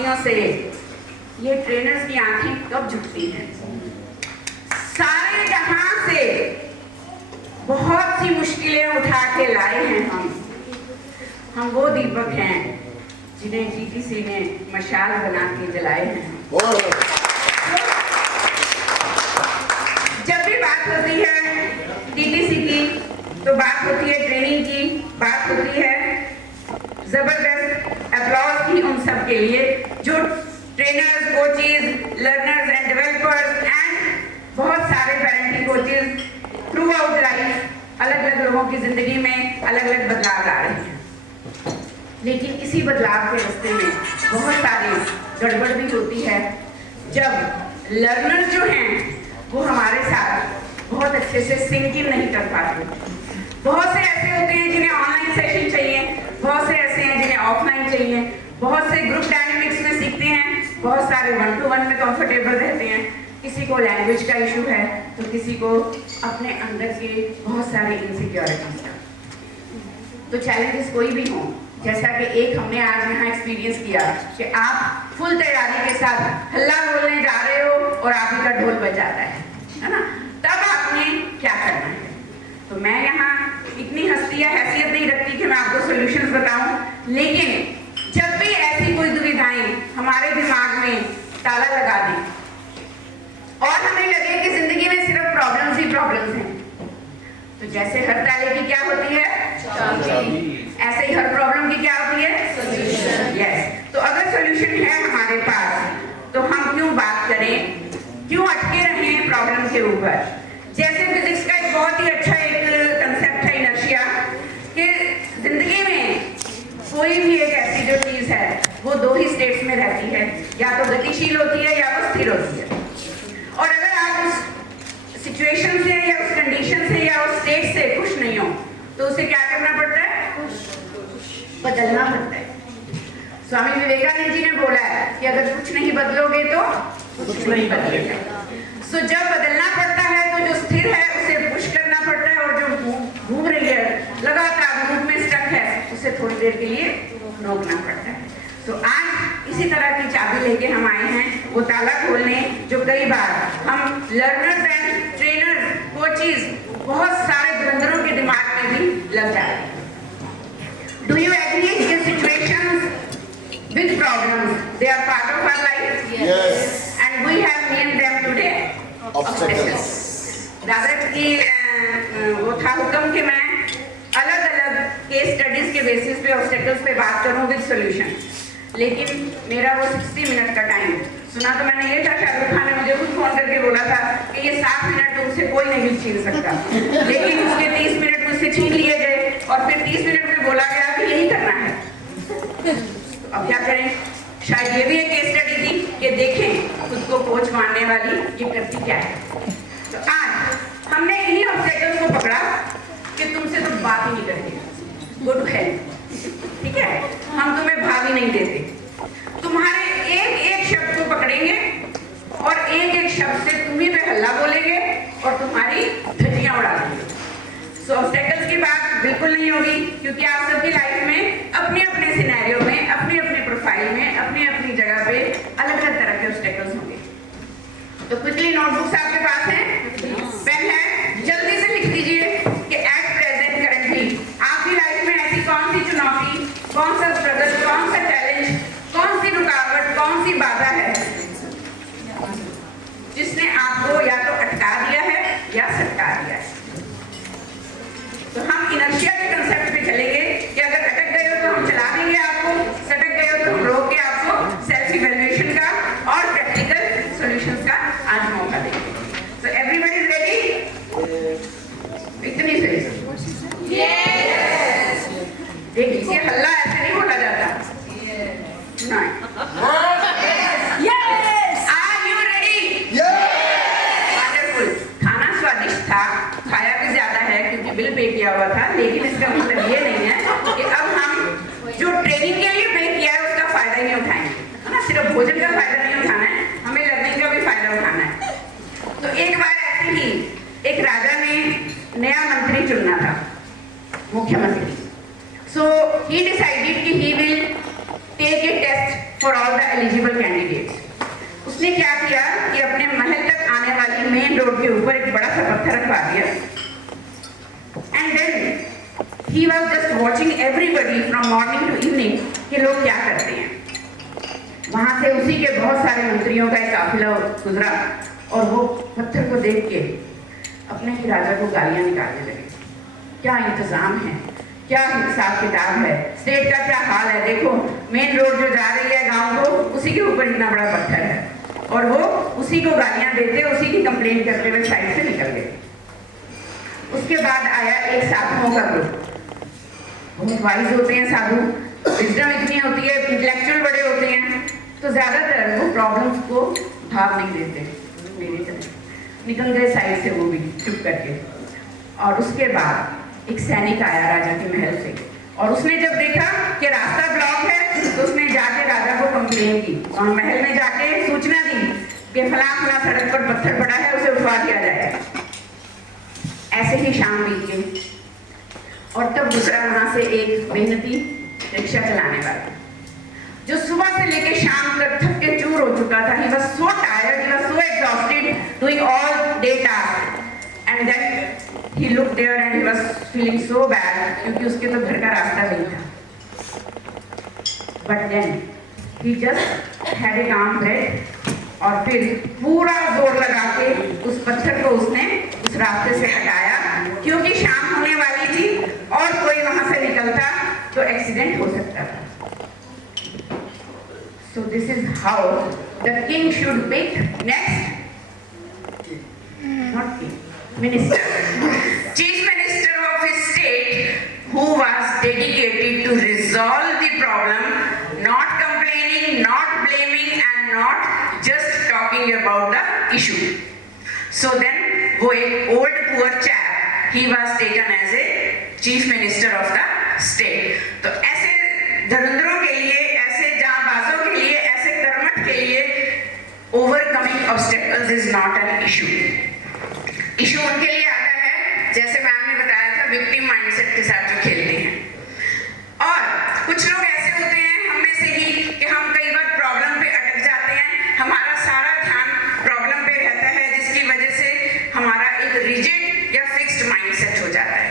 चुनौतियों से ये ट्रेनर्स की आंखें कब झुकती हैं। सारे जहां से बहुत सी मुश्किलें उठा के लाए हैं हम वो दीपक हैं जिन्हें जीटीसी ने मशाल बना के जलाए हैं। जब भी बात होती है जीटीसी की तो बात होती है ट्रेनिंग की, बात होती है जबरदस्त अप्लॉज की उन सब के लिए जो trainers, coaches, learners and developers and बहुत सारे parenting coaches through out life अलग अलग लोगों की जिंदगी में अलग अलग बदलाव ला रहे हैं। लेकिन इसी बदलाव के रास्ते में बहुत सारी गड़बड़ भी होती है जब लर्नर्स जो हैं वो हमारे साथ बहुत अच्छे से सिंक इन नहीं कर पाते। बहुत से ऐसे होते हैं जिन्हें ऑनलाइन सेशन चाहिए, बहुत से ऐसे हैं जिन्हें ऑफलाइन चाहिए, बहुत से ग्रुप डायनेमिक्स में सीखते हैं, बहुत सारे 1-to-1 में कंफर्टेबल रहते हैं। किसी को लैंग्वेज का इशू है तो किसी को अपने अंदर के बहुत सारे इनसिक्योरिटीज का। तो चैलेंजेस कोई भी हो, जैसा कि एक हमने आज यहाँ एक्सपीरियंस किया कि आप फुल तैयारी के साथ हल्ला बोलने जा रहे हो और आप ही का ढोल बज जाता है ना, तब आपने क्या करना है। तो मैं यहाँ इतनी हस्ती या हैसियत नहीं रखती कि मैं आपको सॉल्यूशंस बताऊं, लेकिन जब भी ऐसी कोई दुविधाएं हमारे दिमाग में ताला लगा दें और हमें लगे कि जिंदगी में सिर्फ प्रॉब्लम्स ही प्रॉब्लम्स हैं, तो जैसे हर ताले की क्या होती है चाबी, ऐसे ही हर प्रॉब्लम की क्या होती है सॉल्यूशन। यस, तो अगर सॉल्यूशन है हमारे पास तो हम क्यों बात करें, क्यों अटके रहें प्रॉब्लम के ऊपर। जैसे फिजिक्स का एक बहुत ही अच्छा एक कंसेप्ट है इनर्शिया, कि जिंदगी में कोई भी एक ऐसी जो चीज है वो दो ही स्टेट्स में रहती है, या तो गतिशील होती है या वो स्थिर होती है। और अगर आप उस सिचुएशन से या उस कंडीशन से या उस स्टेट से खुश नहीं हो तो उसे क्या करना पड़ता है, बदलना पड़ता है। स्वामी विवेकानंद जी ने बोला है कि अगर कुछ नहीं बदलोगे तो कुछ नहीं बदलेगा। सो जब बदलना पड़ता है तो जो स्थिर है उसे पुश करना पड़ता है, और जो घूम रही है लगातार ग्रुप में स्टक है उसे थोड़ी देर के लिए रोकना पड़ता है। तो आज इसी तरह की चाबी लेके हम आए हैं वो ताला खोलने, जो कई बार हम लर्नर्स एंड ट्रेनर्स, कोचेज बहुत सारे बंदरों के दिमाग में भी लग जाते हैं। डू यू एग्री कि situations with problems they are part of our life? Yes. And we have named them today obstacles. दादा की वो था हुक्म कि मैं अलग अलग केस स्टडीज के बेसिस पे ऑब्स्टेकल्स पे बात करूं विद सॉल्यूशन, लेकिन मेरा वो 60 मिनट का टाइम सुना तो मैंने ये था, शाहरुख खान ने मुझे खुद फोन करके बोला था कि ये 7 मिनट तुमसे कोई नहीं छीन सकता, लेकिन उसके 30 मिनट मुझसे छीन लिए गए और फिर 30 मिनट में बोला गया कि यही करना है। तो अब क्या करें, शायद ये भी एक केस स्टडी थी कि देखें खुद को कोच मानने वाली ये करती क्या है। तो आज हमने इन्हीं ऑब्स्टेकल्स को पकड़ा कि तुमसे तो बात ही नहीं करेंगे, गुड है, ठीक है, हम तुम्हें भावी नहीं देते, तुम्हारे एक एक शब्द को पकड़ेंगे और एक एक शब्द से तुम ही पे हल्ला बोलेंगे और तुम्हारी धज्जियां उड़ा देंगे। सो ऑब्स्टेकल्स की बात बिल्कुल नहीं होगी, क्योंकि आप सबकी लाइफ में अपने अपने सिनेरियो में, अपने अपने प्रोफाइल में, अपनी अपनी जगह पे अलग अलग तरह के ऑब्स्टेकल्स होंगे। तो क्विकली नोटबुक्स आपके पास है, पेन है, जल्दी से लिख दीजिए कि एट प्रेजेंट करंटली आपकी लाइफ में ऐसी कौन सी चुनौती, कौन सा स्ट्रगल, कौन सा चैलेंज, कौन सी रुकावट, कौन सी बाधा है जिसने आपको या तो अटका दिया है या सटका दिया है। तो हम इनर्शिया के कंसेप्ट पे चलेंगे कि अगर अटक गए हो तो हम चला देंगे आपको, सटक गए हो तो हम रोक के आपको सेल्फ इवैल्यूएशन का और प्रैक्टिकल सॉल्यूशंस का आज मौका देंगे। So everybody is ready? इतनी सही? यस। देखिए हल्ला ऐसे नहीं बोला जाता, नहीं। Yes. Are you ready? Wonderful. खाना स्वादिष्ट था, खाया भी ज्यादा है क्योंकि बिल पे किया हुआ था, लेकिन इसका मतलब ये नहीं है कि अब हम जो ट्रेनिंग के लिए पे किया है उसका फायदा नहीं उठाएंगे, है ना। सिर्फ भोजन का फायदा नहीं उठाना है, हमें लर्निंग का भी फायदा उठाना है। तो एक बार ऐसे ही एक राजा ने नया मंत्री चुनना था, मुख्यमंत्री। सो ही डिसाइडेड कि he will take a test for all the eligible candidates. उसने क्या किया कि अपने महल तक आने वाली मेन रोड के ऊपर एक बड़ा सा पत्थर रखवा दिया, and then he was just watching everybody from morning to evening कि लोग क्या करते हैं। वहां से उसी के बहुत सारे मंत्रियों का एक काफिला गुजरा और वो पत्थर को देख के अपने ही राजा को गालियां निकालने लगे। क्या इंतजाम है, क्या हिसाब किताब है, स्टेट का क्या हाल है, देखो मेन रोड जो जा रही है गांव को, उसी के ऊपर इतना बड़ा पत्थर है, और वो उसी को गालियां देते, उसी की कंप्लेंट करते हुए साइड से निकल गए। उसके बाद आया एक साधुओं का ग्रुप। बहुत वाइज होते हैं साधु, विजडम इतनी होती है, इंटेलेक्चुअल बड़े होते हैं, तो ज्यादातर वो प्रॉब्लम्स को भाग नहीं देते, मेरी तरह निकल गए साइड से वो भी चुप करके। और उसके बाद एक सैनिक आया राजा के महल से, और उसने जब देखा कि रास्ता ब्लॉक है तो उसने जाके राजा को कंप्लेन की और महल में जाके सूचना दी कि फला सड़क पर पत्थर पड़ा है, उसे उठवा दिया जाए। ऐसे ही शाम बीत गई और तब दूसरा वहां से एक मेहनती रिक्शा चलाने वाला जो सुबह से लेके शाम तक थक के चूर हो चुका था। He was so tired, he was so exhausted doing all day tasks, and then he looked there and he was feeling so bad क्योंकि उसके तो घर का रास्ता नहीं था। But then he just had a calm breath और फिर पूरा जोर लगा के उस पत्थर को उसने उस रास्ते से हटाया, क्योंकि शाम होने वाली थी और कोई वहां से निकलता तो एक्सीडेंट हो सकता था। So this is how the king should pick next, not king, minister, chief minister of his state, who was dedicated to resolve the problem, not complaining, not blaming, and not just talking about the issue. So then, वो एक old poor chap, he was taken as a chief minister of the state. तो ऐसे धुरंधरों के लिए, ऐसे जांबाजों के लिए, ऐसे कर्मठ के लिए overcoming obstacles is not an issue. Issue उनके लिए आता है, जैसे मैम ने बताया था, victim mindset के साथ जो खेलते हैं। और कुछ लोग ऐसे होते हैं हम में से ही कि हम कई बार प्रॉब्लम पे अटक जाते हैं, हमारा सारा ध्यान प्रॉब्लम पे रहता है, जिसकी वजह से हमारा एक रिजिड या फिक्स्ड माइंडसेट हो जाता है।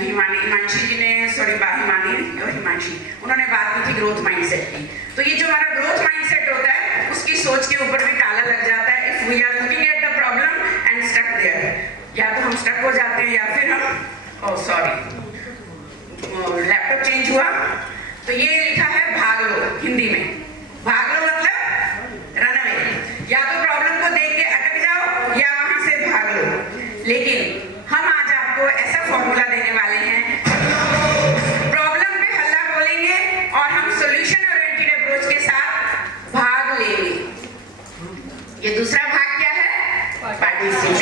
हिमांशी जी ने हिमांशी उन्होंने बात की थी ग्रोथ माइंडसेट की। तो ये जो हमारा ग्रोथ माइंडसेट होता है, उसकी सोच के ऊपर भी ताला लग जाता है। If we are looking at the problem and stuck there, या तो हम स्टक हो जाते हैं या फिर हम लैपटॉप चेंज हुआ, तो ये लिखा है भाग लो हिंदी में। भाग लो मतलब रन अवे, या तो प्रॉब्लम को देख के अटक जाओ या वहां से भाग लो। लेकिन हम आज आपको ऐसा फॉर्मूला देने वाले हैं, प्रॉब्लम पे हल्ला बोलेंगे और हम सॉल्यूशन ओरिएंटेड अप्रोच के साथ भाग लेंगे। ये दूसरा भाग क्या है? पार्टिसिपेशन।